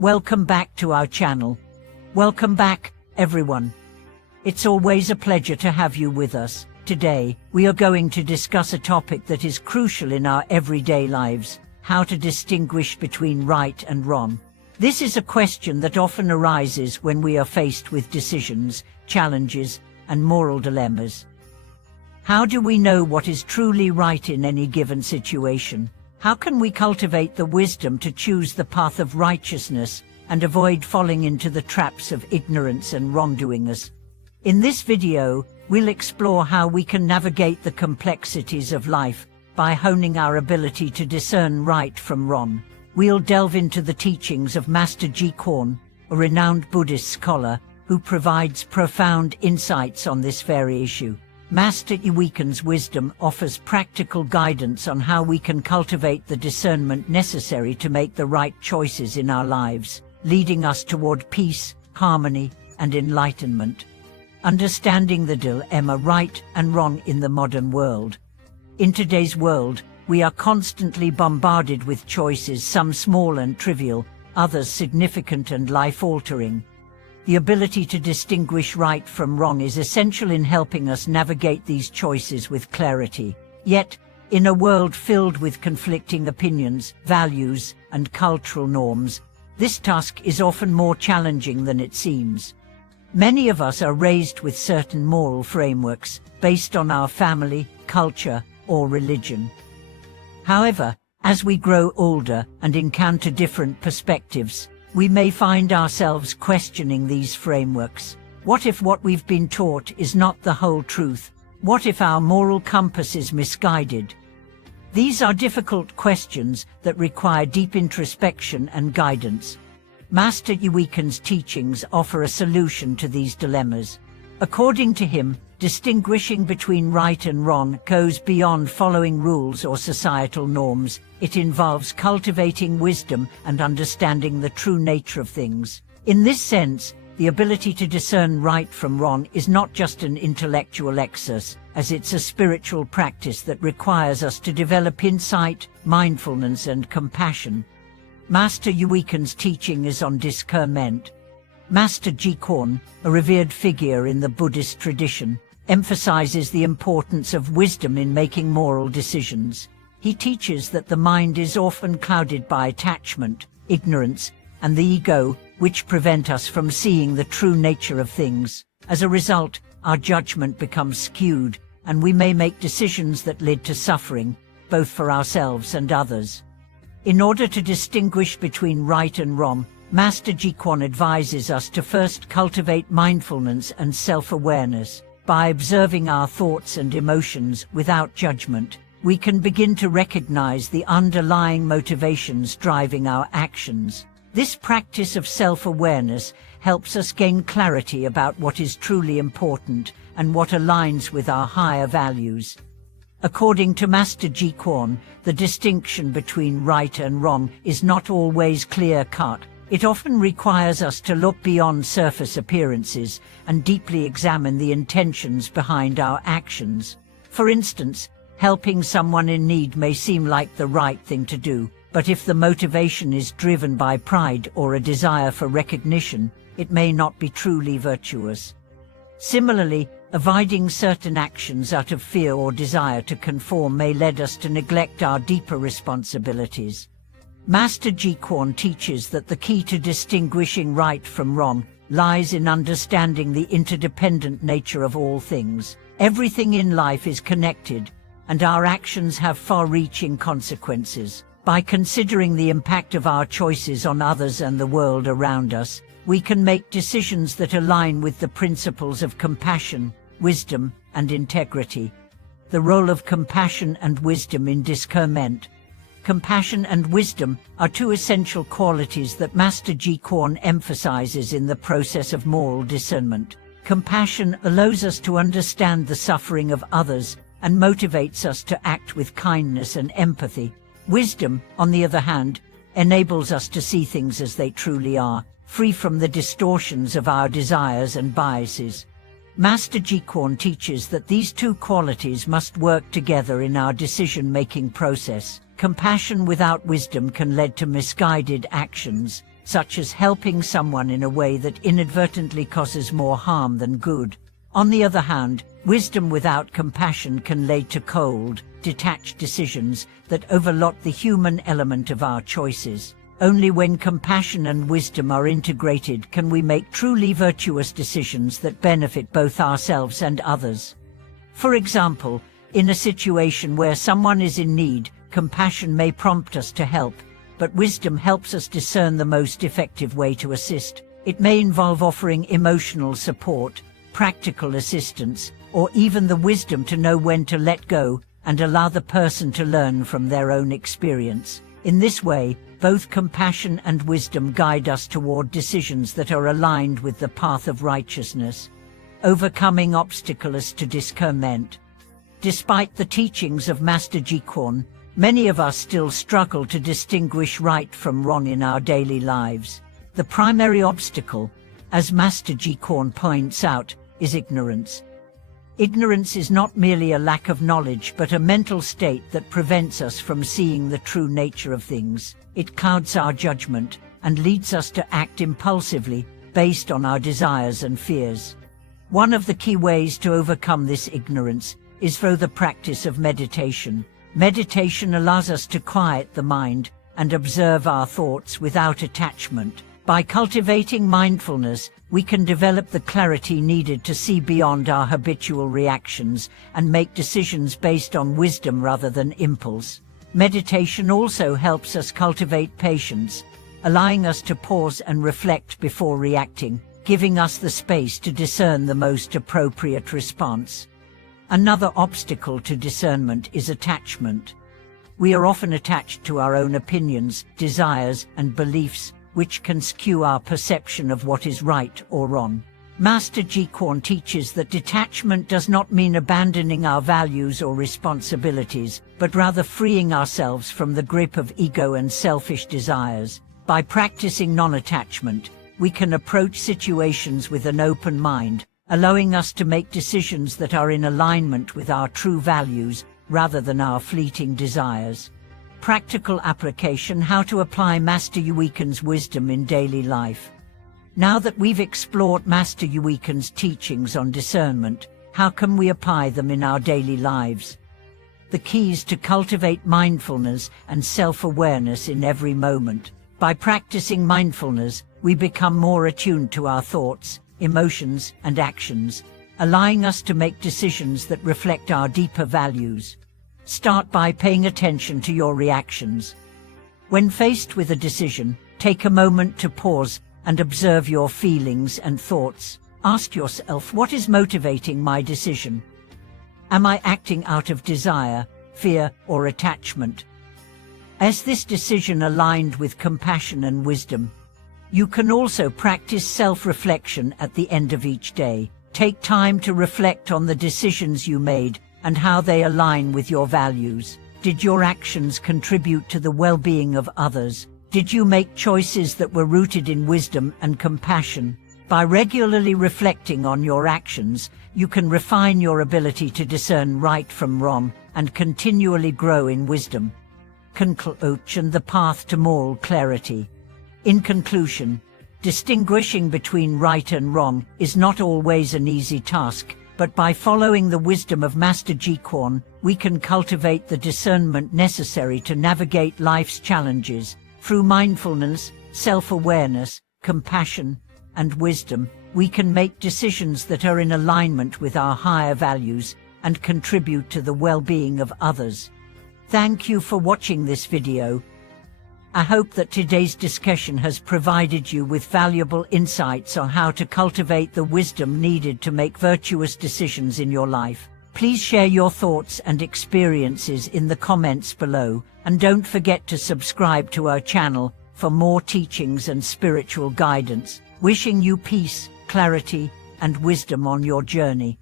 Welcome back to our channel. Welcome back, everyone. It's always a pleasure to have you with us. Today, we are going to discuss a topic that is crucial in our everyday lives: how to distinguish between right and wrong. This is a question that often arises when we are faced with decisions, challenges, and moral dilemmas. How do we know what is truly right in any given situation? How can we cultivate the wisdom to choose the path of righteousness and avoid falling into the traps of ignorance and wrongdoingness? In this video, we'll explore how we can navigate the complexities of life by honing our ability to discern right from wrong. We'll delve into the teachings of Master Jiequan, a renowned Buddhist scholar who provides profound insights on this very issue. Master Jiequan's wisdom offers practical guidance on how we can cultivate the discernment necessary to make the right choices in our lives, leading us toward peace, harmony, and enlightenment. Understanding the dilemma right and wrong in the modern world. In today's world, we are constantly bombarded with choices, some small and trivial, others significant and life-altering. The ability to distinguish right from wrong is essential in helping us navigate these choices with clarity. Yet, in a world filled with conflicting opinions, values, and cultural norms, this task is often more challenging than it seems. Many of us are raised with certain moral frameworks based on our family, culture, or religion. However, as we grow older and encounter different perspectives, we may find ourselves questioning these frameworks. What if what we've been taught is not the whole truth? What if our moral compass is misguided? These are difficult questions that require deep introspection and guidance. Master Jiequan's teachings offer a solution to these dilemmas. According to him, distinguishing between right and wrong goes beyond following rules or societal norms. It involves cultivating wisdom and understanding the true nature of things. In this sense, the ability to discern right from wrong is not just an intellectual exercise, as it's a spiritual practice that requires us to develop insight, mindfulness, and compassion. Master Jiequan's teaching is on discernment. Master Jiequan, a revered figure in the Buddhist tradition, emphasizes the importance of wisdom in making moral decisions. He teaches that the mind is often clouded by attachment, ignorance, and the ego, which prevent us from seeing the true nature of things. As a result, our judgment becomes skewed, and we may make decisions that lead to suffering, both for ourselves and others. In order to distinguish between right and wrong, Master Jiequan advises us to first cultivate mindfulness and self-awareness. By observing our thoughts and emotions without judgment, we can begin to recognize the underlying motivations driving our actions. This practice of self-awareness helps us gain clarity about what is truly important and what aligns with our higher values. According to Master Jiequan, the distinction between right and wrong is not always clear-cut. It often requires us to look beyond surface appearances and deeply examine the intentions behind our actions. For instance, helping someone in need may seem like the right thing to do, but if the motivation is driven by pride or a desire for recognition, it may not be truly virtuous. Similarly, avoiding certain actions out of fear or desire to conform may lead us to neglect our deeper responsibilities. Master Jiequan teaches that the key to distinguishing right from wrong lies in understanding the interdependent nature of all things. Everything in life is connected, and our actions have far-reaching consequences. By considering the impact of our choices on others and the world around us, we can make decisions that align with the principles of compassion, wisdom, and integrity. The role of compassion and wisdom in discernment. Compassion and wisdom are two essential qualities that Master Jiequan emphasizes in the process of moral discernment. Compassion allows us to understand the suffering of others and motivates us to act with kindness and empathy. Wisdom, on the other hand, enables us to see things as they truly are, free from the distortions of our desires and biases. Master Jiequan teaches that these two qualities must work together in our decision-making process. Compassion without wisdom can lead to misguided actions, such as helping someone in a way that inadvertently causes more harm than good. On the other hand, wisdom without compassion can lead to cold, detached decisions that overlook the human element of our choices. Only when compassion and wisdom are integrated can we make truly virtuous decisions that benefit both ourselves and others. For example, in a situation where someone is in need, compassion may prompt us to help, but wisdom helps us discern the most effective way to assist. It may involve offering emotional support, practical assistance, or even the wisdom to know when to let go and allow the person to learn from their own experience. In this way, both compassion and wisdom guide us toward decisions that are aligned with the path of righteousness. Overcoming obstacles to discernment. Despite the teachings of Master Jiequan, many of us still struggle to distinguish right from wrong in our daily lives. The primary obstacle, as Master Jiequan points out, is ignorance. Ignorance is not merely a lack of knowledge, but a mental state that prevents us from seeing the true nature of things. It clouds our judgment and leads us to act impulsively based on our desires and fears. One of the key ways to overcome this ignorance is through the practice of meditation. Meditation allows us to quiet the mind and observe our thoughts without attachment. By cultivating mindfulness, we can develop the clarity needed to see beyond our habitual reactions and make decisions based on wisdom rather than impulse. Meditation also helps us cultivate patience, allowing us to pause and reflect before reacting, giving us the space to discern the most appropriate response. Another obstacle to discernment is attachment. We are often attached to our own opinions, desires, and beliefs, which can skew our perception of what is right or wrong. Master Jiequan teaches that detachment does not mean abandoning our values or responsibilities, but rather freeing ourselves from the grip of ego and selfish desires. By practicing non-attachment, we can approach situations with an open mind, allowing us to make decisions that are in alignment with our true values rather than our fleeting desires. Practical application: how to apply Master Jiequan's wisdom in daily life. Now that we've explored Master Jiequan's teachings on discernment, how can we apply them in our daily lives? The key is to cultivate mindfulness and self-awareness in every moment. By practicing mindfulness, we become more attuned to our thoughts, emotions, and actions, allowing us to make decisions that reflect our deeper values. Start by paying attention to your reactions. When faced with a decision, take a moment to pause and observe your feelings and thoughts. Ask yourself, what is motivating my decision? Am I acting out of desire, fear, or attachment? Is this decision aligned with compassion and wisdom? You can also practice self-reflection at the end of each day. Take time to reflect on the decisions you made and how they align with your values. Did your actions contribute to the well-being of others? Did you make choices that were rooted in wisdom and compassion? By regularly reflecting on your actions, you can refine your ability to discern right from wrong and continually grow in wisdom. Conclusion: the path to moral clarity. In conclusion, distinguishing between right and wrong is not always an easy task, but by following the wisdom of Master Jiequan, we can cultivate the discernment necessary to navigate life's challenges. Through mindfulness, self-awareness, compassion, and wisdom, we can make decisions that are in alignment with our higher values and contribute to the well-being of others. Thank you for watching this video. I hope that today's discussion has provided you with valuable insights on how to cultivate the wisdom needed to make virtuous decisions in your life. Please share your thoughts and experiences in the comments below, and don't forget to subscribe to our channel for more teachings and spiritual guidance. Wishing you peace, clarity, and wisdom on your journey.